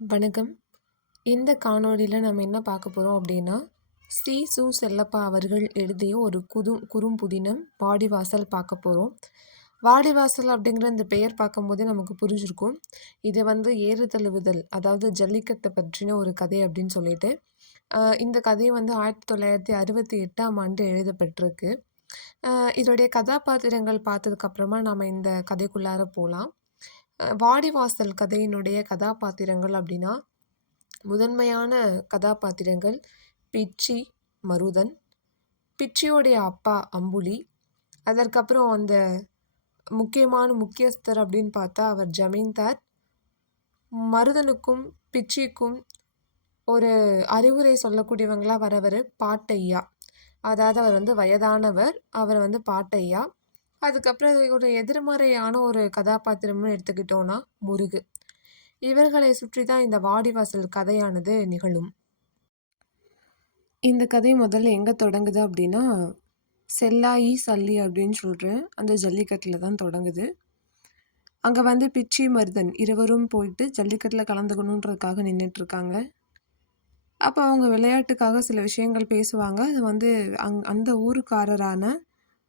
வணக்கம். இந்த காணொளியில நம்ம என்ன பார்க்க போறோம் அப்படின்னா, சு. செல்லப்பா அவர்கள் எழுதிய ஒரு குறும்புதினம் வாடிவாசல் பார்க்க போறோம். வாடிவாசல் அப்படிங்கிற இந்த பெயர் பார்க்கும்போதே நமக்கு புரிஞ்சிருக்கும். இது ஏறு தழுவுதல், அதாவது ஜல்லிக்கட்ட பற்றின ஒரு கதை அப்படின்னு சொல்லிட்டு. இந்த கதை 1968ஆம் ஆண்டு எழுதப்பட்டிருக்கு. அ இதோடைய கதாபாத்திரங்கள் பார்த்ததுக்கு அப்புறமா நாம இந்த கதைக்குள்ளார போலாம். வாடிவாசல் கதையினுடைய கதாபாத்திரங்கள் அப்படின்னா, முதன்மையான கதாபாத்திரங்கள் பிச்சி, மருதன். பிச்சியோடைய அப்பா அம்புலி. அதற்கப்புறம் அந்த முக்கியமான முக்கியஸ்தர் அப்படின்னு பார்த்தா அவர் ஜமீன்தார். மருதனுக்கும் பிச்சிக்கும் ஒரு அறிவுரை சொல்லக்கூடியவங்களா வரவர் பாட்டையா. அதாவது அவர் வயதானவர். அவர் பாட்டையா. அதுக்கப்புறம் ஒரு எதிர்மறையான ஒரு கதாபாத்திரம்னு எடுத்துக்கிட்டோம்னா முருகு. இவர்களை சுற்றி தான் இந்த வாடிவாசல் கதையானது நிகழும். இந்த கதை முதல்ல எங்கே தொடங்குது அப்படின்னா, செல்லாயி சல்லி அப்படின்னு சொல்கிற அந்த ஜல்லிக்கட்டில் தான் தொடங்குது. அங்கே பிச்சி மருதன் இருவரும் போயிட்டு ஜல்லிக்கட்டில் கலந்துக்கணுன்றதுக்காக நின்றுட்டுருக்காங்க. அப்போ அவங்க விளையாட்டுக்காக சில விஷயங்கள் பேசுவாங்க. அது அந்த ஊருக்காரரான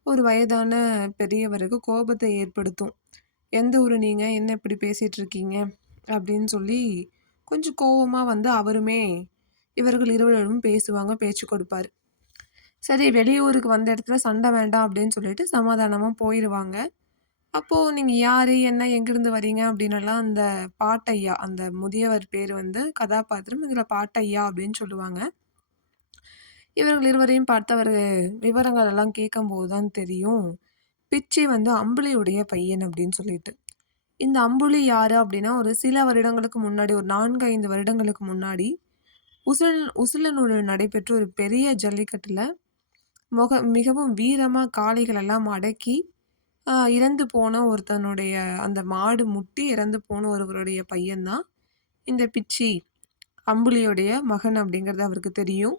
ஒரு வயதான பெரியவருக்கு கோபத்தை ஏற்படுத்தும். எந்த ஊர் நீங்க? என்ன இப்படி பேசிகிட்டு இருக்கீங்க? அப்படின்னு சொல்லி கொஞ்சம் கோவமாக அவருமே இவர்கள் இருவரிடமும் பேசுவாங்க, பேச்சு கொடுப்பாரு. சரி, வெளியூருக்கு வந்த இடத்துல சண்டை வேண்டாம் அப்படின்னு சொல்லிட்டு சமாதானமாக போயிடுவாங்க. அப்போது நீங்கள் யார், என்ன, எங்கேருந்து வரீங்க அப்படின்னலாம் அந்த பாட்டையா, அந்த முதியவர் பேர் கதாபாத்திரம் இதில் பாட்டையா அப்படின்னு சொல்லுவாங்க. இவர்கள் இருவரையும் பார்த்து அவர் விவரங்கள் எல்லாம் கேட்கும்போது தான் தெரியும், பிச்சி அம்புலியுடைய பையன் அப்படின்னு சொல்லிட்டு. இந்த அம்புலி யாரு அப்படின்னா, ஒரு சில வருடங்களுக்கு முன்னாடி, ஒரு 4, 5 வருடங்களுக்கு முன்னாடி உசிலனூரில் நடைபெற்ற ஒரு பெரிய ஜல்லிக்கட்டில் மிகவும் வீரமாக காளைகள் எல்லாம் அடக்கி இறந்து போன ஒருத்தனுடைய, அந்த மாடு முட்டி இறந்து போன ஒருவருடைய பையன்தான் இந்த பிச்சி, அம்புலியோடைய மகன் அப்படிங்கிறது அவருக்கு தெரியும்.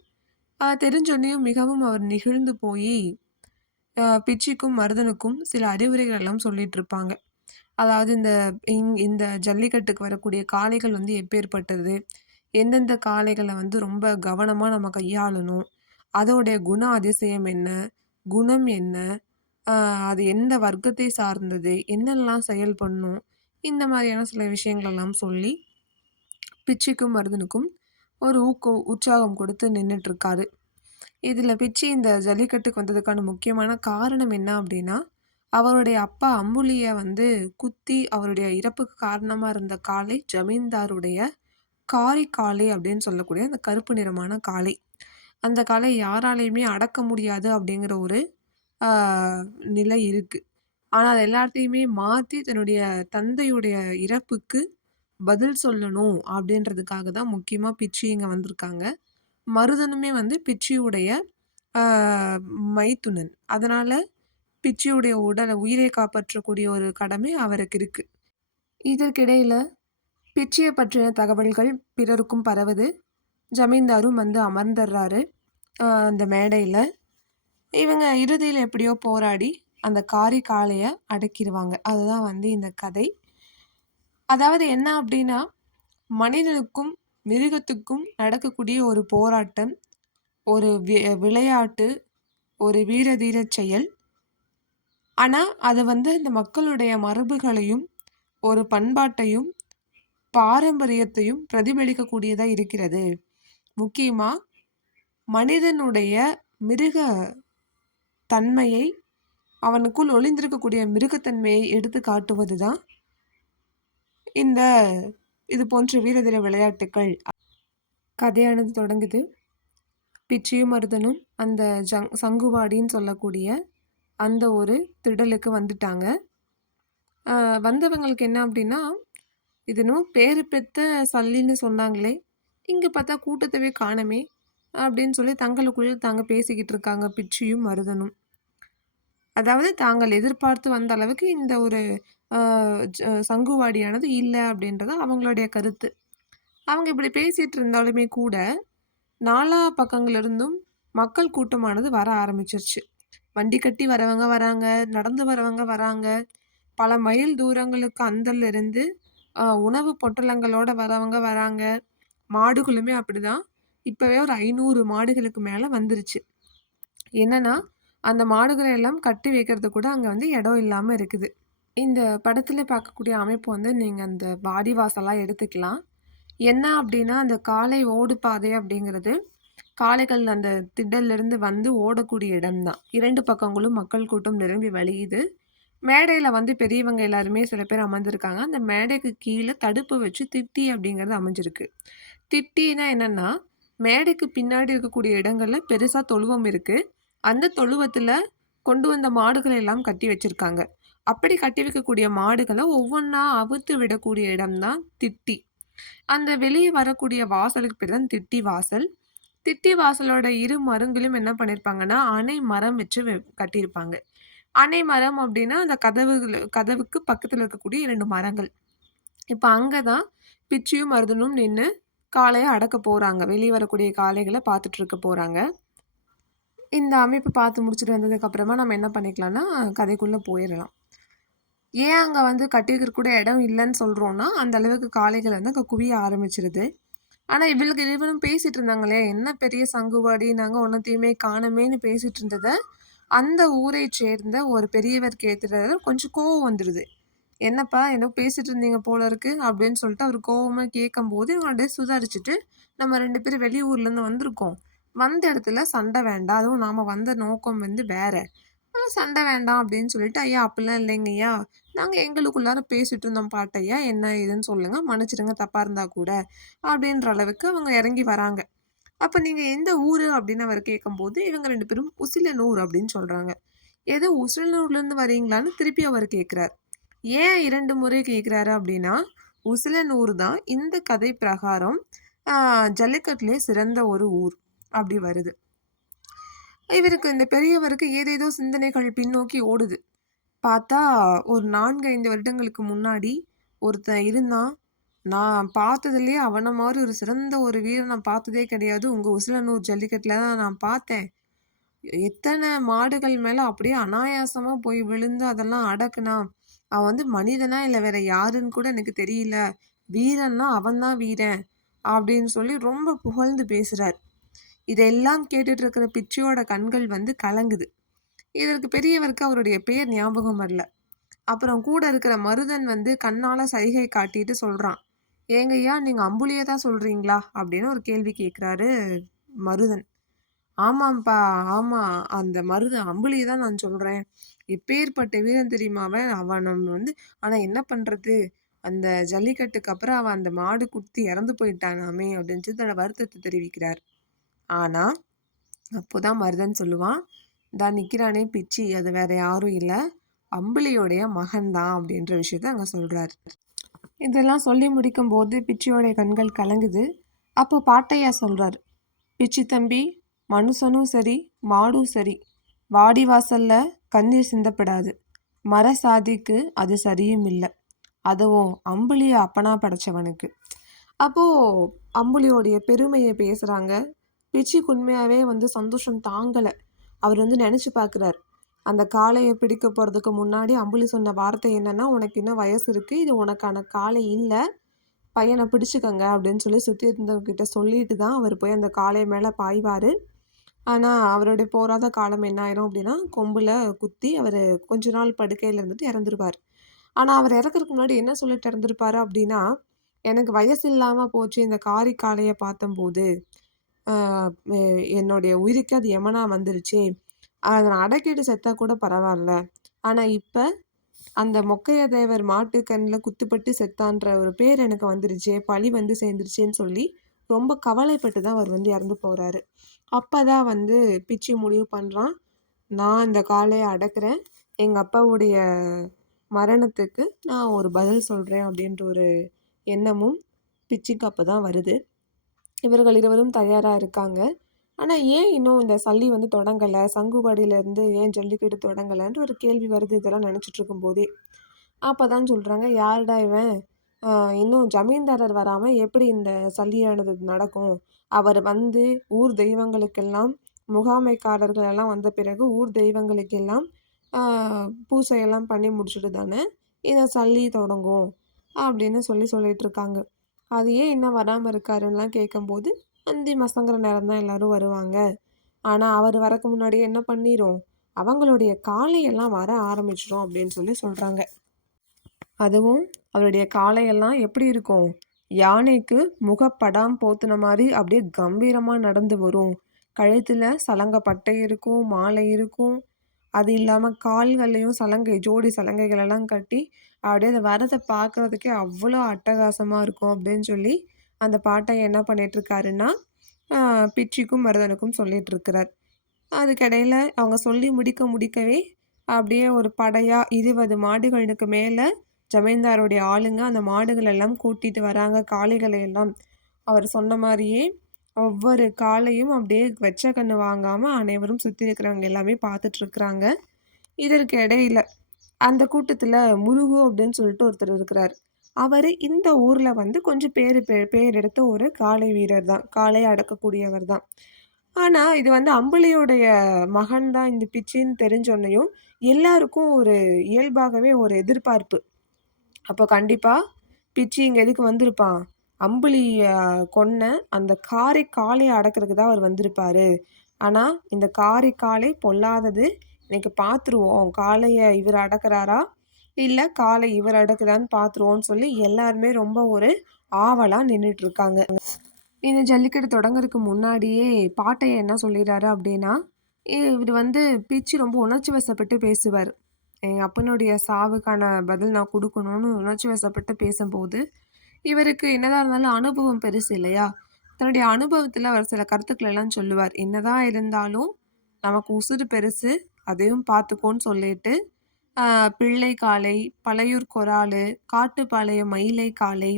தெரிஞ்சோன்னையும் மிகவும் அவர் நெகிழ்ந்து போய் பிச்சிக்கும் மருதனுக்கும் சில அறிவுரைகள் எல்லாம் சொல்லிட்டு இருப்பாங்க. அதாவது இந்த ஜல்லிக்கட்டுக்கு வரக்கூடிய காளைகள் எப்பேற்பட்டது, எந்தெந்த காளைகளை ரொம்ப கவனமாக நம்ம கையாளணும், அதோடைய அதிசயம் என்ன, குணம் என்ன, அது எந்த வர்க்கத்தை சார்ந்தது, என்னெல்லாம் செயல்படணும், இந்த மாதிரியான சில விஷயங்களெல்லாம் சொல்லி பிச்சிக்கும் மருதனுக்கும் ஒரு உற்சாகம் கொடுத்து நின்றுட்டுருக்காரு. இதில் பிச்சி இந்த ஜல்லிக்கட்டுக்கு வந்ததுக்கான முக்கியமான காரணம் என்ன அப்படின்னா, அவருடைய அப்பா அம்புலியை குத்தி அவருடைய இறப்புக்கு காரணமாக இருந்த காளை ஜமீன்தாருடைய காரி காளை அப்படின்னு சொல்லக்கூடிய அந்த கருப்பு நிறமான காளை. அந்த காளை யாராலையுமே அடக்க முடியாது அப்படிங்கிற ஒரு நிலை இருக்குது. ஆனால் அது எல்லாத்தையுமே மாற்றி தன்னுடைய தந்தையுடைய இறப்புக்கு பதில் சொல்லணும் அப்படின்றதுக்காக தான் முக்கியமாக பிச்சி இங்கே வந்திருக்காங்க. மருதனுமே பிச்சியுடைய மைத்துனன். அதனால் பிச்சியுடைய உயிரை காப்பாற்றக்கூடிய ஒரு கடமை அவருக்கு இருக்குது. இதற்கிடையில் பிச்சியை பற்றின தகவல்கள் பிறருக்கும் பரவுது. ஜமீன்தாரும் அமர்ந்துடுறாரு அந்த மேடையில். இவங்க இறுதியில் எப்படியோ போராடி அந்த காரி காளையை அடக்கிடுவாங்க. அதுதான் இந்த கதை. அதாவது என்ன அப்படின்னா, மனிதனுக்கும் மிருகத்துக்கும் நடக்கக்கூடிய ஒரு போராட்டம், ஒரு விளையாட்டு, ஒரு வீர தீர செயல். ஆனால் அது இந்த மக்களுடைய மரபுகளையும் ஒரு பண்பாட்டையும் பாரம்பரியத்தையும் பிரதிபலிக்கக்கூடியதாக இருக்கிறது. முக்கியமாக மனிதனுடைய மிருக தன்மையை, அவனுக்குள் ஒளிந்திருக்கக்கூடிய மிருகத்தன்மையை எடுத்து காட்டுவது தான் இது போன்ற வீரதீர விளையாட்டுக்கள். கதையானது தொடங்குது. பிச்சியும் மருதனும் அந்த சங்குவாடின்னு சொல்லக்கூடிய அந்த ஒரு திடலுக்கு வந்துட்டாங்க. வந்தவங்களுக்கு என்ன அப்படின்னா, இதனும் பேரு பெத்த சல்லின்னு சொன்னாங்களே, இங்கே பார்த்தா கூட்டத்தவே காணமே அப்படின்னு சொல்லி தங்களுக்குள்ள தாங்க பேசிக்கிட்டு இருக்காங்க பிச்சியும் மருதனும். அதாவது தாங்கள் எதிர்பார்த்து வந்த அளவுக்கு இந்த ஒரு சங்குவாடியானது இல்லை அப்படின்றது அவங்களுடைய கருத்து. அவங்க இப்படி பேசிகிட்டு இருந்தாலுமே கூட நாலா பக்கங்களிலிருந்தும் மக்கள் கூட்டமானது வர ஆரம்பிச்சிருச்சு. வண்டி கட்டி வரவங்க வராங்க, நடந்து வரவங்க வராங்க. பல மைல் தூரங்களுக்கு அந்தல்ல இருந்து உணவு பொட்டலங்களோட வரவங்க வராங்க. மாடுகளுமே அப்படிதான். இப்பவே ஒரு 500 மாடுகளுக்கு மேல வந்துருச்சு. என்னன்னா, அந்த மாடுகள எல்லாம் கட்டி வைக்கிறதுக்கு கூட அங்க வந்து இடம் இல்லாம இருக்குது. இந்த படத்துல பார்க்கக்கூடிய அமைப்பு வந்து நீங்க அந்த வாடிவாசலா எடுத்துக்கலாம். என்ன அப்டின்னா, அந்த காளை ஓடுபாதை அப்படிங்கிறது, காளைகள் அந்த திடல்லிருந்து வந்து ஓடக்கூடிய இடம் தான். 2 பக்கங்களும் மக்கள் கூட்டம் நிரம்பி வழியுது. மேடையில வந்து பெரியவங்க எல்லாருமே சில பேர் அமர்ந்திருக்காங்க. அந்த மேடைக்கு கீழ தடுப்பு வச்சு திட்டி அப்படிங்கிறது அமைஞ்சிருக்கு. திட்டினா என்னன்னா, மேடைக்கு பின்னாடி இருக்கக்கூடிய இடங்கள்ல பெருசா தொழுவம் இருக்கு. அந்த தொழுவத்துல கொண்டு வந்த மாடுகள எல்லாம் கட்டி வச்சிருக்காங்க. அப்படி கட்டி வைக்கக்கூடிய மாடுகள ஒவ்வொன்னா அவித்து விடக்கூடிய இடம் தான் திட்டி. அந்த வெளிய வரக்கூடிய வாசலுக்கு பேரு தான் திட்டி வாசல். திட்டி வாசலோட இரு மருங்கிலும் என்ன பண்ணியிருப்பாங்கன்னா, அணை மரம் வச்சு கட்டியிருப்பாங்க. அணை மரம் அப்டின்னா, அந்த கதவுக்கு பக்கத்துல இருக்கக்கூடிய 2 மரங்கள். இப்ப அங்க தான் பிச்சியும், மருதனும் நின்னு காளைய அடக்க போறாங்க. வெளிய வரக்கூடிய காளைகள பார்த்துட்டு இருக்க போறாங்க. இந்த அமைப்பு பார்த்து முடிச்சுட்டு வந்ததுக்கு அப்புறமா நம்ம என்ன பண்ணிக்கலாம்னா, கதைக்குள்ள போயிரலாம். ஏன் அங்க வந்து கட்டி வைக்கிறக்கு கூட இடம் இல்லன்னு சொல்றோம்னா, அந்த அளவுக்கு காளைகள் வந்து அங்க குவிய ஆரம்பிச்சுருது. ஆனா இவளும் பேசிட்டு இருந்தாங்களே, என்ன பெரிய சங்குவாடி, நாங்க ஒன்னத்தையுமே காணோமேன்னு பேசிட்டு இருந்தத, அந்த ஊரைச் சேர்ந்த ஒரு பெரியவர் கேட்கிறாரு. கொஞ்சம் கோவம் வந்துருது. "என்னப்பா ஏதோ பேசிட்டு இருந்தீங்க போல இருக்கு" அப்படின்னு சொல்லிட்டு அவர் கோவமா கேட்கும்போது, இவங்க அப்படியே சுதாரிச்சுட்டு, "நம்ம 2 பேரும் வெளியூர்லேருந்து வந்திருக்கோம். வந்த இடத்துல சண்டை வேண்டாம். அதுவும் நாம வந்த நோக்கம் வந்து வேற. சண்டை வேண்டாம்" அப்படின்னு சொல்லிட்டு, "ஐயா அப்படிலாம் இல்லைங்கய்யா. நாங்க எங்களுக்குள்ளார பேசிட்டு இருந்தோம் பாட்டையா. என்ன ஏதுன்னு சொல்லுங்க. மன்னிச்சிடுங்க தப்பா இருந்தா கூட" அப்படின்ற அளவுக்கு அவங்க இறங்கி வராங்க. "அப்ப நீங்க எந்த ஊரு?" அப்படின்னு அவர் கேட்கும்போது, இவங்க 2 பேரும் "உசிலனூர்" அப்படின்னு சொல்றாங்க. "ஏதோ உசிலனூர்லேருந்து வரீங்களான்னு?" திருப்பி அவர் கேட்கிறார். ஏன் 2 முறை கேட்கிறாரு அப்படின்னா, உசிலனூர் தான் இந்த கதை பிரகாரம் ஆ ஜல்லிக்கட்டுலயே சிறந்த ஒரு ஊர். அப்படி வருது. இவருக்கு இந்த பெரியவருக்கு ஏதேதோ சிந்தனைகள் பின்னோக்கி ஓடுது. பார்த்தா ஒரு 4, 5 வருடங்களுக்கு முன்னாடி ஒருத்தன் இருந்தான். நான் பார்த்ததுலயே அவன மாரி ஒரு சிறந்த ஒரு வீரன் நான் பார்த்ததே கிடையாது. உங்க உசிலனூர் ஜல்லிக்கட்டுல தான் நான் பார்த்தேன். எத்தன மாடுகள் மேல அப்படியே அனாயாசமா போய் விழுந்து அதெல்லாம் அடக்குனான். அவன் வந்து மனிதனா இல்ல வேற யாருன்னு கூட எனக்கு தெரியல. வீரன்னா அவன் தான் வீரன். அப்படின்னு சொல்லி ரொம்ப புகழ்ந்து பேசுறார். இதெல்லாம் கேட்டுட்டு இருக்கிற பிச்சியோட கண்கள் வந்து கலங்குது. இதற்கு பெரியவருக்கு அவருடைய பெயர் ஞாபகம் வரல. அப்புறம் கூட இருக்கிற மருதன் வந்து கண்ணால சைகை காட்டிட்டு சொல்றான். "ஏங்கய்யா நீங்க அம்புலிய தான் சொல்றீங்களா?" அப்படின்னு ஒரு கேள்வி கேட்கிறாரு மருதன். "ஆமாம்ப்பா, ஆமா. அந்த மருதன் அம்புலிய தான் நான் சொல்றேன். எப்பேர்ப்பட்ட வீரன் தெரியுமா அவன்? அவன் நம்ம வந்து ஆனா என்ன பண்றது? அந்த ஜல்லிக்கட்டுக்கு அப்புறம் அவன் அந்த மாடு குத்தி இறந்து போயிட்டானாமே!" அப்படின்னு சொல்லி தன்னோட வருத்தத்த தெரிவிக்கிறார். ஆனா, அப்போதான் மருதன் சொல்லுவான், "இந்தா நிக்கிறானே பிச்சி, அது வேற யாரும் இல்ல. அம்புலியோடைய மகன் தான்" அப்படின்ற விஷயத்த அங்க சொல்றாரு. இதெல்லாம் சொல்லி முடிக்கும்போது பிச்சியோடைய கண்கள் கலங்குது. அப்போ பாட்டையா சொல்றாரு. "பிச்சி தம்பி, மனுஷனும் சரி, மாடும் சரி, வாடி வாசல்ல கண்ணீர் சிந்தப்படாது. மர சாதிக்கு அது சரியும் இல்ல. அதுவும் அம்புலிய அப்பனா படைச்சவனுக்கு." அப்போ அம்புலியோடைய பெருமைய பேசுறாங்க. பிச்சிக்கு உண்மையாவே வந்து சந்தோஷம் தாங்கல. அவர் வந்து நெனச்சு பார்க்குறார். அந்த காளைய பிடிக்க போறதுக்கு முன்னாடி அம்புலி சொன்ன வார்த்தை என்னன்னா, "உனக்கு இன்னும் வயசு இருக்கு. இது உனக்கான காளை இல்ல. பையன பிடிச்சுக்கங்க" அப்படின்னு சொல்லி சுத்தி இருந்தவங்க கிட்ட சொல்லிட்டு தான் அவர் போய் அந்த காளை மேல பாய்வாரு. ஆனா, அவருடைய போராத காலம் என்ன ஆயிரும் அப்படின்னா, கொம்புல குத்தி அவரு கொஞ்ச நாள் படுக்கையில இருந்துட்டு இறந்துருவாரு. ஆனா, அவர் இறக்கறதுக்கு முன்னாடி என்ன சொல்லிட்டு இறந்திருப்பாரு அப்படின்னா, "எனக்கு வயசு இல்லாம போச்சு இந்த காரி காளைய பார்த்தம்போது. ஆ எ என்னுடைய உயிருக்கு அது எமனா வந்துருச்சே! அத நான் அடக்கிட்டு செத்தா கூட பரவால்ல. ஆனா இப்ப அந்த மொக்கைய தேவர் மாட்டு கண்ல குத்துப்பட்டு செத்தான்ற ஒரு பேர் எனக்கு வந்துருச்சே! பழி வந்து சேர்ந்துருச்சேன்னு" சொல்லி ரொம்ப கவலைப்பட்டு தான் அவர் வந்து இறந்து போறாரு. அப்பதான் வந்து பிச்சி முடிவு பண்றான். நான் இந்த காளைய அடக்குறேன். எங்க அப்பாவுடைய மரணத்துக்கு நான் ஒரு பதில் சொல்றேன் அப்படின்ற ஒரு எண்ணமும் பிச்சிக்கு அப்பதான் வருது. இவர்கள் இருவரும் தயாரா இருக்காங்க. ஆனா ஏன் இன்னும் இந்த சல்லி வந்து தொடங்கல? சங்குபாடியிலேருந்து ஏன் ஜல்லிக்கட்டு தொடங்கலன்ற ஒரு கேள்வி வருது இதெல்லாம் நினைச்சிட்டு இருக்கும்போதே. அப்பதான் சொல்றாங்க, "யாருடா இவன்? அ இன்னும் ஜமீன்தாரர் வராம எப்படி இந்த சல்லியானது நடக்கும்? அவர் வந்து ஊர் தெய்வங்களுக்கெல்லாம் முகாமைக்காரர்கள் எல்லாம் வந்த பிறகு ஊர் தெய்வங்களுக்கெல்லாம் அ பூசையெல்லாம் பண்ணி முடிச்சுட்டு தானே இந்த சல்லி தொடங்கும். அப்படின்னு சொல்லிட்டு இருக்காங்க. அது ஏன் இன்னும் வராம இருக்காருன்னுலாம் கேட்கும்போது, அந்தி மசங்குற நேரம் தான் எல்லாரும் வருவாங்க. ஆனா, அவரு வரக்கு முன்னாடியே என்ன பண்ணிரும், அவங்களுடைய காளையெல்லாம் வர ஆரம்பிச்சுரும் அப்படின்னு சொல்றாங்க. அதுவும் அவருடைய காளையெல்லாம் எப்படி இருக்கும்? யானைக்கு முகப்படாம் போத்துன மாரி அப்படியே கம்பீரமா நடந்து வரும். கழுத்துல சலங்க பட்டை இருக்கும், மாலை இருக்கும். அது இல்லாம கால்கள்லயும் சலங்கை, ஜோடி சலங்கைகளெல்லாம் கட்டி, அப்படியே அந்த வரத பார்க்கறதுக்கே அவ்வளோ அட்டகாசமா இருக்கும் அப்படின்னு அந்த பாட்ட என்ன பண்ணிட்டுருக்காருன்னா, அ பிச்சிக்கும், மருதனுக்கும் சொல்லிட்டுருக்கிறார். அதுக்கிடையில அவங்க சொல்லி முடிக்கவே, அப்படியே ஒரு படையா 20 மாடுகளுக்கு மேல ஜமீன்தாருடைய ஆளுங்க அந்த மாடுகள் எல்லாம் கூட்டிட்டு வராங்க, காளைகளை எல்லாம். அவர் சொன்ன மாரியே ஒவ்வொரு காளையும் அப்படியே வெச்ச கண்ணு வாங்காம அனைவரும் சுத்தி இருக்கிறவங்க எல்லாமே பார்த்துட்டுருக்குறாங்க. இதற்கு இடையில அந்த கூட்டத்துல முருகு அப்படின்னு சொல்லிட்டு ஒருத்தர் இருக்கிறாரு. அவரு இந்த ஊர்ல வந்து கொஞ்சம் பேர் எடுத்த ஒரு காளை வீரர் தான். காளைய அடக்கக்கூடியவர் தான். ஆனா, இது வந்து அம்புலியுடைய மகன் தான் இந்த பிச்சின்னு தெரிஞ்சோனையும், எல்லாருக்கும் ஒரு இயல்பாகவே ஒரு எதிர்பார்ப்பு. அப்போ கண்டிப்பா பிச்சி இங்க எதுக்கு வந்திருப்பான்? அம்புலிய கொன்ன அந்த காளைய அடக்குறதுக்கு தான் அவர் வந்திருப்பாரு. ஆனா, இந்த காளை பொல்லாதது. இன்னைக்கு பார்த்துருவோம். காளைய இவர் அடக்குறாரா? இல்ல காளை இவர் அடக்குதான்னு பார்த்துருவோம்ன்னு எல்லாருமே ரொம்ப ஒரு ஆவலா நின்னுட்டு இருக்காங்க. இந்த ஜல்லிக்கட்டு தொடங்குறதுக்கு முன்னாடியே பாட்டையன் என்ன சொல்லிடுறாரு அப்படின்னா, இவர் வந்து பிச்சு ரொம்ப உணர்ச்சி வசப்பட்டு பேசுவார். எங்க அப்பனுடைய சாவுக்கான பதில் நான் குடுக்கணும்னு உணர்ச்சி வசப்பட்டு பேசும்போது, இவருக்கு என்னதான் இருந்தாலும் அனுபவம் பெருசு இல்லையா? தன்னுடைய அனுபவத்துல அவர் சில கருத்துக்கள் எல்லாம் சொல்லுவார். என்னதான் இருந்தாலும் நமக்கு உசுரு பெருசு, அதையும் பார்த்துக்கோன்னு சொல்லிட்டு, பிள்ளை காளை, பழையூர் கொராலு, காட்டுப்பாளையம் மயிலை காளை,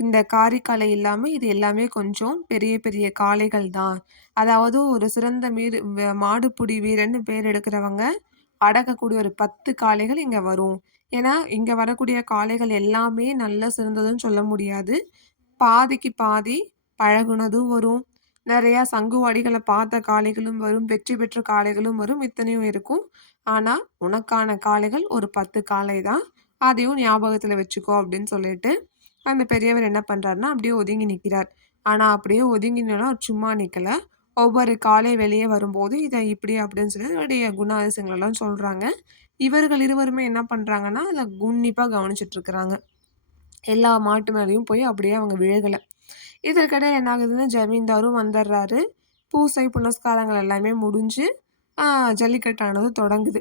இந்த காரிக்காலை இல்லாம இது எல்லாமே கொஞ்சம் பெரிய பெரிய காளைகள் தான். அதாவது ஒரு சிறந்த மாடுபிடி வீரன்னு பேர் எடுக்கிறவங்க அடக்கக்கூடிய ஒரு 10 காளைகள் இங்க வரும். ஏன்னா, இங்க வரக்கூடிய காளைகள் எல்லாமே நல்ல சிறந்ததுன்னு சொல்ல முடியாது. பாதிக்கு பாதி பழகுனதும் வரும். நெறையா சங்குவாடிகள பார்த்த காளைகளும் வரும். வெற்றி பெற்ற காளைகளும் வரும். இத்தனையும் இருக்கும். ஆனா, உனக்கான காளைகள் ஒரு 10 காளை தான். அதையும் ஞாபகத்துல வச்சுக்கோ அப்படின்னு சொல்லிட்டு அந்த பெரியவர் என்ன பண்றாருன்னா, அப்படியே ஒதுங்கி நிக்கிறார். ஆனா, அப்படியே ஒதுங்கி நின்னா சும்மா நிக்கல. ஒவ்வொரு காலை வெளியே வரும்போது, இத இப்படி அப்படின்னு அதனுடைய குணாதிசயங்களெல்லாம் சொல்றாங்க. இவர்கள் இருவருமே என்ன பண்றாங்கன்னா, அத உன்னிப்பா கவனிச்சுட்டு இருக்கிறாங்க. எல்லா மாட்டு மேலயும் போய் அப்படியே அவங்க விழுகல. இதற்கிடையில என்ன ஆகுதுன்னா, ஜமீன்தாரும் வந்துடுறாரு. பூசை, புனஸ்காரங்கள் எல்லாமே முடிஞ்சு, ஆ ஜல்லிக்கட்டானது தொடங்குது.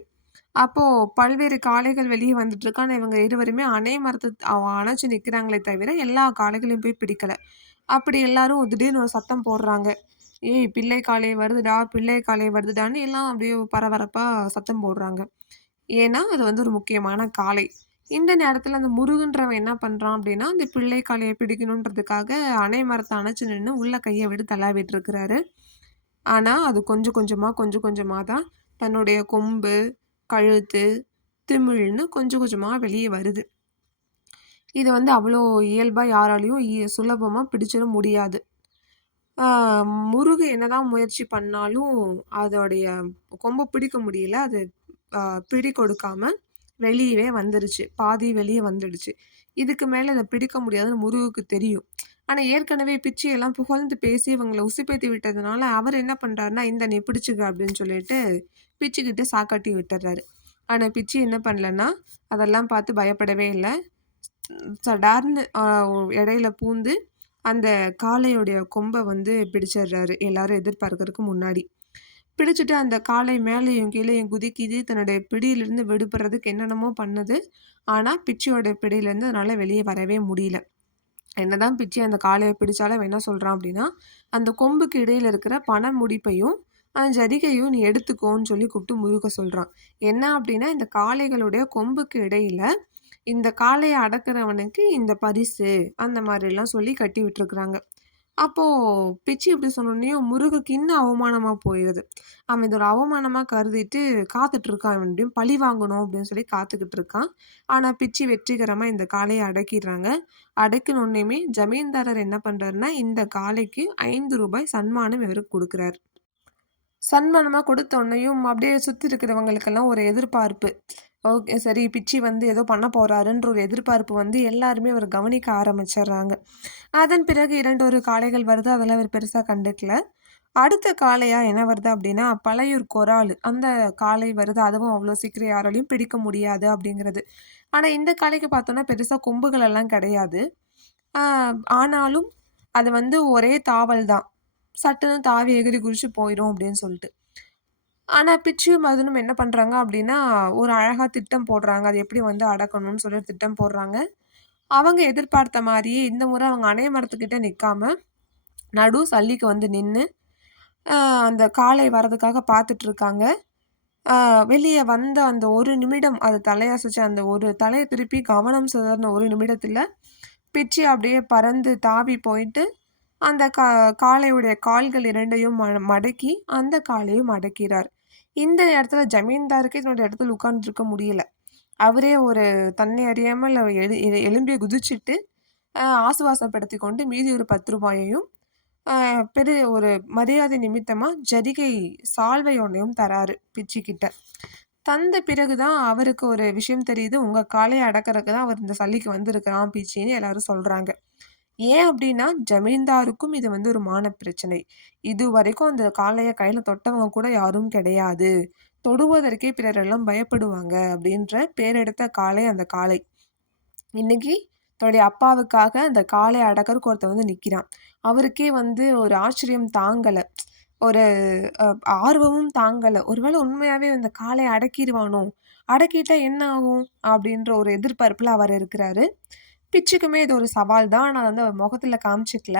அப்போ பல்வேறு காளைகள் வெளியே வந்துட்டுருக்கு. ஆனா, இவங்க இருவருமே அணை மரத்த அணைச்சு நிக்கிறாங்களே தவிர, எல்லா காளைகளையும் போய் பிடிக்கல. அப்படி எல்லாரும் திடீர்னு ஒரு சத்தம் போடுறாங்க. "ஏய் பிள்ளை காளை வருதுடா, பிள்ளை காளை வருதுடான்னு" எல்லாம் அப்படியே பரபரப்பா சத்தம் போடுறாங்க. ஏன்னா, அது வந்து ஒரு முக்கியமான காளை. இந்த நேரத்துல அந்த முருகன்றவன் என்ன பண்றான் அப்படின்னா, அந்த பிள்ளை காளைய பிடிக்கணுன்றதுக்காக அணை மரத்த அணைச்சு நின்னு உள்ள கைய விட்டு தள்ளாவிட்டு இருக்கிறாரு. ஆனா, அது கொஞ்சம் கொஞ்சமா தான் தன்னுடைய கொம்பு, கழுத்து, திமில்னு கொஞ்சம் கொஞ்சமா வெளிய வருது. இது வந்து அவ்வளோ இயல்பா யாராலயும் சுலபமா பிடிச்சிட முடியாது. ஆ முருகு என்னதான் முயற்சி பண்ணாலும், அதோடைய கொம்ப பிடிக்க முடியல. அது பிடி கொடுக்காம வெளியவே வந்துருச்சு. பாதி வெளிய வந்துடுச்சு. இதுக்கு மேல இத பிடிக்க முடியாதுன்னு முருகுக்கு தெரியும். ஆனா, ஏற்கனவே பிச்சி எல்லாம் புகழ்ந்து பேசி இவங்கள உசுப்பேத்தி விட்டதுனால, அவர் என்ன பண்றாருன்னா, "இந்தா நீ பிடிச்சுக்க" அப்படின்னு சொல்லிட்டு பிச்சுக்கிட்டு சாக்காட்டி விட்டுர்றாரு. ஆனா, பிச்சி என்ன பண்ணலன்னா, அதெல்லாம் பார்த்து பயப்படவே இல்ல. சடார்ன்னு இடையில பூந்து அந்த காளையுடைய கொம்ப வந்து பிடிச்சிடுறாரு. எல்லாரும் எதிர்பார்க்கறதுக்கு முன்னாடி. பிடிச்சுட்டு அந்த காளை மேலேயும் கீழேயும் குதிக்குது. தன்னுடைய பிடியிலிருந்து விடுபடுறதுக்கு என்னென்னமோ பண்ணுது. ஆனா, பிச்சியோட பிடியிலேருந்து அதனால வெளிய வரவே முடியல. என்னதான் பிச்சி அந்த காளைய பிடிச்சாலும் அவன் என்ன சொல்றான் அப்படின்னா, அந்த கொம்புக்கு இடையில இருக்கிற பன முடிப்பையும், ஜரிகையும் நீ எடுத்துக்கோன்னு கூப்பிட்டு முருக சொல்றான். என்ன அப்படின்னா, இந்த காளைகளுடைய கொம்புக்கு இடையில இந்த காளைய அடக்குறவனுக்கு இந்த பரிசு, அந்த மாதிரிலாம் கட்டி விட்டுருக்குறாங்க. அப்போ பிச்சி இப்படி சொன்னோனேயும் முருகுக்கு இன்னும் அவமானமா போயிருது. அவன் இத ஒரு அவமானமா கருதிட்டு காத்துட்டு இருக்கான். இவன் எப்படியும் பழி வாங்கணும் அப்படின்னு காத்துக்கிட்டு இருக்கான். ஆனா பிச்சி வெற்றிகரமா இந்த காளைய அடக்கிடுறாங்க. அடக்கினோனையுமே ஜமீன்தாரர் என்ன பண்றாருன்னா, இந்த காளைக்கு ரூ. 5 சன்மானம் இவருக்கு குடுக்குறாரு. சன்மானமா கொடுத்த உடனேயும் அப்படியே சுத்தி இருக்கிறவங்களுக்கெல்லாம் ஒரு எதிர்பார்ப்பு. ஓகே. சரி பிச்சி வந்து ஏதோ பண்ண போறாருன்ற ஒரு எதிர்பார்ப்பு வந்து எல்லாருமே அவர கவனிக்க ஆரம்பிச்சர்றாங்க. அதன் பிறகு 2 ஒரு காளைகள் வருது. அதெல்லாம் இவரு பெருசா கண்டுக்கல. அடுத்த காளையா என்ன வருது அப்டின்னா, பழையூர் கொராலு. அந்த காளை வருது. அதுவும் அவ்ளோ சீக்கிரம் யாராலயும் பிடிக்க முடியாது அப்டிங்கிறது. ஆனா இந்த காளைக்கு பார்த்தோம்னா, பெருசா கொம்புகள் எல்லாம் கிடையாது. ஆ ஆனாலும் அது வந்து ஒரே தாவல் தான். சட்டுன்னு தாவி எகிறி குதிச்சு போயிரும் அப்டின்னு சொல்ட்டு. ஆனா, பிச்சியும் மதனும் என்ன பண்றாங்க அப்டின்னா, ஒரு அழகா திட்டம் போடுறாங்க. அது எப்படி வந்து அடக்கணும்னு சொல்லி திட்டம் போடுறாங்க. அவங்க எதிர்பார்த்த மாரியே இந்த முறை அவங்க அணைய மரத்துக்கிட்ட நிக்காம, நடு சல்லிக்கு வந்து நின்னு, அ அந்த காளை வரதுக்காக பாத்துட்ருக்காங்க. அ வெளிய வந்த அந்த ஒரு நிமிடம் அது தலையசைச்ச அந்த ஒரு தலைய திருப்பி கவனம் சிதறின ஒரு நிமிடத்துல, பிச்சி அப்படியே பறந்து தாவி போயிட்டு, அந்த காளையுடைய கால்கள் 2யும் மடக்கி, அந்த காளையும் அடக்கிறார். இந்த நேரத்துல ஜமீன்தாருக்கு தன்னுடைய இடத்துல உட்கார்ந்துருக்க முடியல. அவரே ஒரு தன்னை அறியாமல் எழும்பி குதிச்சுட்டு, ஆசுவாசப்படுத்திக் கொண்டு மீதி ஒரு ரூ. 10யும் பெரிய ஒரு மரியாதை நிமித்தமா ஜரிகை சால்வை ஒண்ணையும் தராரு பிச்சிக்கிட்ட. தந்த பிறகு தான் அவருக்கு ஒரு விஷயம் தெரியுது. உங்க காளைய அடக்கறக்கு தான் அவர் இந்த சல்லிக்கு வந்திருக்கிறான் பிச்சின்னு எல்லாரும் சொல்றாங்க. ஏன் அப்டின்னா, ஜமீன்தாருக்கும் இது வந்து ஒரு மான பிரச்சனை. இதுவரைக்கும் அந்த காளைய கையில தொட்டவங்க கூட யாரும் கிடையாது. தொடுவதற்கே பிறரெல்லாம் பயப்படுவாங்க அப்டின்ற பேரெடுத்த காளை அந்த காளை. இன்னைக்கு தன்னுடைய அப்பாவுக்காக அந்த காளை அடக்கறக்கு ஒருத்தன் வந்து நிக்கிறான். அவருக்கே வந்து ஒரு ஆச்சரியம் தாங்கல. ஒரு அ ஆர்வமும் தாங்கல. ஒருவேள உண்மையாவே இந்த காளைய அடக்கிருவானோ? அடக்கிட்டா என்ன ஆகும்? அப்டின்ற ஒரு எதிர்பார்ப்புல அவர் இருக்கிறாரு. பிச்சுக்குமே இது ஒரு சவால் தான். ஆனா வந்து அவர் முகத்துல காமிச்சுக்கல.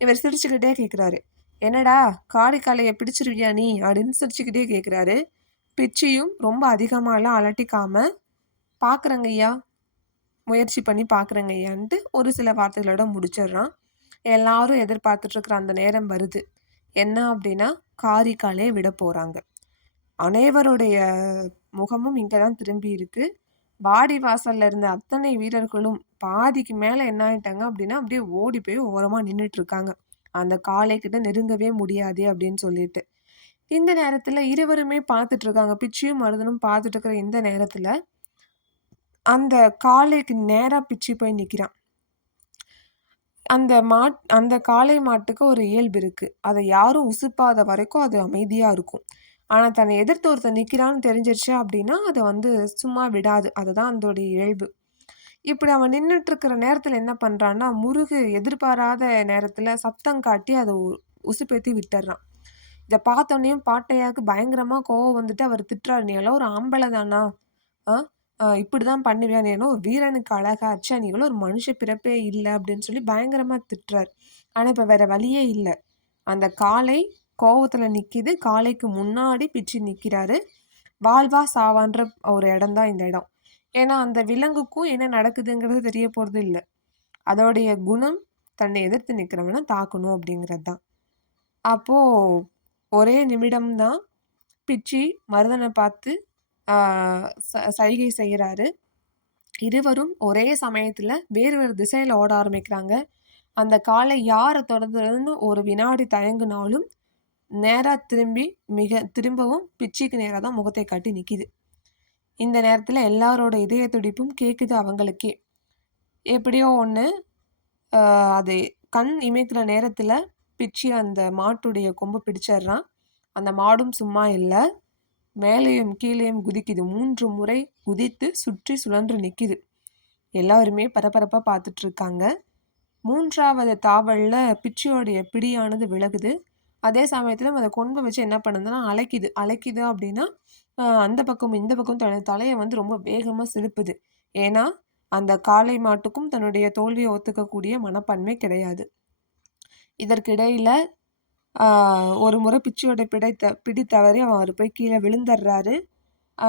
இவர் சிரிச்சுக்கிட்டே கேட்குறாரு. "என்னடா காளைய பிடிச்சிருவியா நீ?" அப்படின்னு சிரிச்சுக்கிட்டே கேட்குறாரு. பிச்சியும் ரொம்ப அதிகமாலாம் அலட்டிக்காம, "பார்க்குறேங்கய்யா, முயற்சி பண்ணி பார்க்குறேங்கய்யான்ட்டு" ஒரு சில வார்த்தைகளோட முடிச்சிடுறான். எல்லாரும் எதிர்பார்த்துட்டு இருக்கிற அந்த நேரம் வருது. என்ன அப்படின்னா, காளைய விட போறாங்க. அனைவருடைய முகமும் இங்க தான் திரும்பி இருக்கு. வாடி வாசல்ல இருந்த அத்தனை வீரர்களும் பாதிக்கு மேல என்ன ஆயிட்டாங்க அப்படின்னா, அப்படியே ஓடி போய் ஓரமா நின்னுட்டு இருக்காங்க. அந்த காளைகிட்ட நெருங்கவே முடியாதே அப்படின்னு சொல்லிட்டு. இந்த நேரத்துல இருவருமே பார்த்துட்டு இருக்காங்க. பிச்சியும் மருதனும் பார்த்துட்டு இருக்கிற இந்த நேரத்துல, அந்த காளைக்கு நேரா பிச்சி போய் நிக்கிறான். அந்த காளை மாட்டுக்கு ஒரு இயல்பு இருக்கு. அத யாரும் உசுப்பாத வரைக்கும் அது அமைதியா இருக்கும். ஆனா தன்னை எதிர்த்து ஒருத்தன் நிக்கிறான்னு தெரிஞ்சிருச்சு அப்படின்னா, அத வந்து சும்மா விடாது. அதுதான் அதோடைய இயல்பு. இப்படி அவன் நின்னுட்டு இருக்கிற நேரத்துல என்ன பண்றான்னா, முருகு எதிர்பாராத நேரத்துல சத்தம் காட்டி அத உசுப்பேத்தி விட்டுர்றான். இத பார்த்தோனேயும் பாட்டையாக்கு பயங்கரமா கோவம் வந்துட்டு அவர் திட்டுறாரு. "நீ எல்லாம் ஒரு ஆம்பள தானா? ஆ இப்படிதான் பண்ணுவியா? நீ என்ன ஒரு வீரனுக்கு அழகா? ச்சே! நீ எல்லாம் ஒரு மனுஷ பிறப்பே இல்ல." அப்படின்னு சொல்லி பயங்கரமா திட்டுறாரு. ஆனா இப்ப வேற வழியே இல்ல. அந்த காளை கோவத்துல நிக்கிது. காளைக்கு முன்னாடி பிச்சு நிக்கிறாரு. வாழ்வா சாவான்ற ஒரு இடம் தான் இந்த இடம். ஏன்னா, அந்த விலங்குக்கும் என்ன நடக்குதுங்கிறது தெரிய போறது இல்ல. அதோடைய குணம் தன்னை எதிர்த்து நிக்கிறவன தாக்கணும் அப்படிங்கிறது தான். அப்போ ஒரே நிமிடம் தான் பிச்சி மருதன பார்த்து ஆ சைகை செய்றாரு. இருவரும் ஒரே சமயத்துல வேறு வேறு திசையில ஓட ஆரம்பிக்கிறாங்க. அந்த காளை யார தொடர்றதுன்னு ஒரு வினாடி தயங்குனாலும், நேரா திரும்பவும் பிச்சிக்கு நேரா தான் முகத்தை காட்டி நிக்கிது. இந்த நேரத்துல எல்லாரோட இதய துடிப்பும் கேக்குது அவங்களுக்கே. எப்படியோ ஒண்ணு அது கண் இமைக்கிற நேரத்துல பிச்சி அந்த மாட்டுடைய கொம்ப பிடிச்சர்றான். அந்த மாடும் சும்மா இல்ல. மேலேயும் கீழேயும் குதிக்குது. 3 முறை குதித்து சுற்றி சுழன்று நிக்கிது. எல்லாருமே பரபரப்பா பார்த்துட்டு இருக்காங்க. 3வது தாவல்ல பிச்சியோடைய பிடியானது விலகுது. அதே சமயத்துல அத கொம்ப வச்சு என்ன பண்ணுதுன்னா அலைக்குது. அலைக்குது அப்படின்னா, அந்த பக்கம் இந்த பக்கம் தன்னுடைய தலைய வந்து ரொம்ப வேகமா சிலுப்புது. ஏன்னா, அந்த காளை மாட்டுக்கும் தன்னுடைய தோல்விய ஒத்துக்கக்கூடிய மனப்பான்மை கிடையாது. இதற்கிடையில ஆ ஒரு முறை பிச்சியோட பிடி தவறி அவரு போய் கீழ விழுந்தர்றாரு. ஆ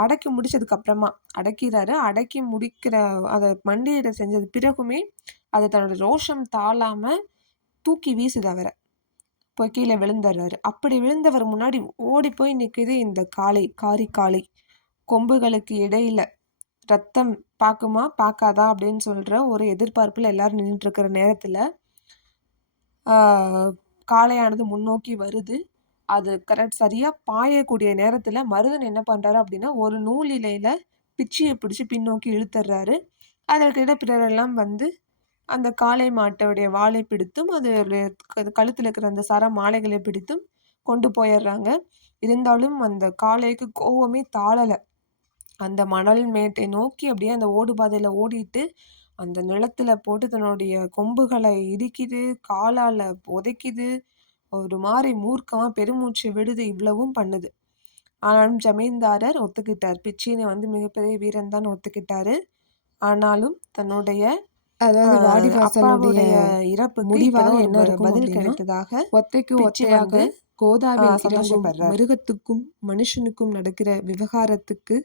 அடக்கி முடிச்சதுக்கு அப்புறமா அடக்கிறாரு. அடக்கி முடிக்கிற அத மண்டியிட செஞ்சது பிறகுமே, அது தன்னோட ரோஷம் தாழாம தூக்கி வீசுது அவர. போய் கீழ விழுந்தர்றாரு. அப்படி விழுந்தவர் முன்னாடி ஓடி போய் நிக்குது இந்த காளை, காளை. கொம்புகளுக்கு இடையில ரத்தம் பாக்குமா? பாக்காதா? அப்படின்னு சொல்ற ஒரு எதிர்பார்ப்புல எல்லாரும் நின்னுட்டு இருக்கிற நேரத்துல, ஆ காளையானது முன்னோக்கி வருது. அது சரியா பாயக்கூடிய நேரத்துல மருதன் என்ன பண்றாரு அப்படின்னா, ஒரு நூல் இழையில பிச்சிய பிடிச்சு பின்னோக்கி இழுத்துடுறாரு. அதற்கிட பிறரெல்லாம் வந்து அந்த காளை மாட்டோடைய வாலை பிடித்தும், அதோடைய கழுத்துல இருக்கிற அந்த சர மாலைகளை பிடித்தும் கொண்டு போயிடுறாங்க. இருந்தாலும் அந்த காளைக்கு கோவமே தாழல. அந்த மணல் மேட்டை நோக்கி அப்படியே அந்த ஓடுபாதையில ஓடிட்டு, அந்த நிலத்துல போட்டு தன்னுடைய கொம்புகளை இடிக்குது, காலால உதைக்குது. ஒரு மாரி மூர்க்கமா பெருமூச்சு விடுது. இவ்வளவும் பண்ணுது. ஆனாலும் ஜமீன்தாரர் ஒத்துக்கிட்டார். பிச்சின்னு வந்து மிகப்பெரிய வீரன் தான் ஒத்துக்கிட்டாரு. ஆனாலும் தன்னுடைய அதாவது வாடிவாசலுடைய அப்பாவுடைய இறப்புக்கு முடிவாக இப்பதான் என்ன ஒரு இருக்கும் பதில் அப்படின்னா, கிடைத்ததாக ஒத்தைக்கு பிச்சி ஒத்தையாக வந்து கோதாவில் இறங்கும் சந்தோஷப்படுறார். மிருகத்துக்கும் மனுஷனுக்கும் நடக்கிற விவகாரத்துக்கு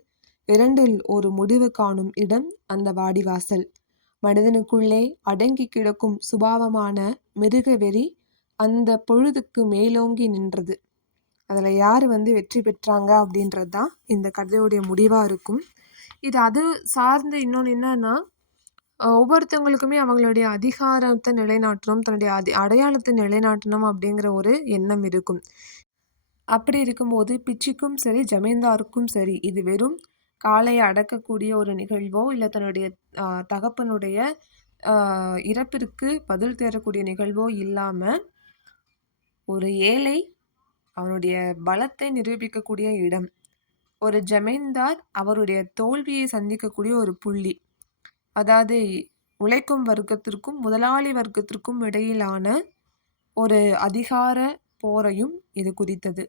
2ல் ஒரு முடிவு காணும் இடம் அந்த வாடிவாசல். மனிதனுக்குள்ளே அடங்கி கிடக்கும் சுபாவமான மிருக வெறி அந்த பொழுதுக்கு மேலோங்கி நின்றது. அதுல யாரு வந்து வெற்றி பெற்றாங்க அப்படின்றது தான் இந்த கதையுடைய முடிவா இருக்கும். இது அது சார்ந்து இன்னொன்னு என்னன்னா, ஒவ்வொருத்தவங்களுக்குமே அவங்களுடைய அதிகாரத்தை நிலைநாட்டணும், தன்னுடைய அடையாளத்தை நிலைநாட்டணும் அப்படிங்கிற ஒரு எண்ணம் இருக்கும். அப்படி இருக்கும்போது பிச்சிக்கும் சரி, ஜமீன்தாருக்கும் சரி, இது வெறும் காளையை அடக்கக்கூடிய ஒரு நிகழ்வோ, இல்ல தன்னுடைய தகப்பனுடைய இறப்பிற்கு பதில் தேடக்கூடிய நிகழ்வோ இல்லாம, ஒரு ஏழை அவனுடைய பலத்தை நிரூபிக்கக்கூடிய இடம். ஒரு ஜமீன்தார் அவருடைய தோல்வியை சந்திக்கக்கூடிய ஒரு புள்ளி. அதாவது உழைக்கும் வர்க்கத்திற்கும் முதலாளி வர்க்கத்திற்கும் இடையிலான ஒரு அதிகார போரையும் இது குறித்தது.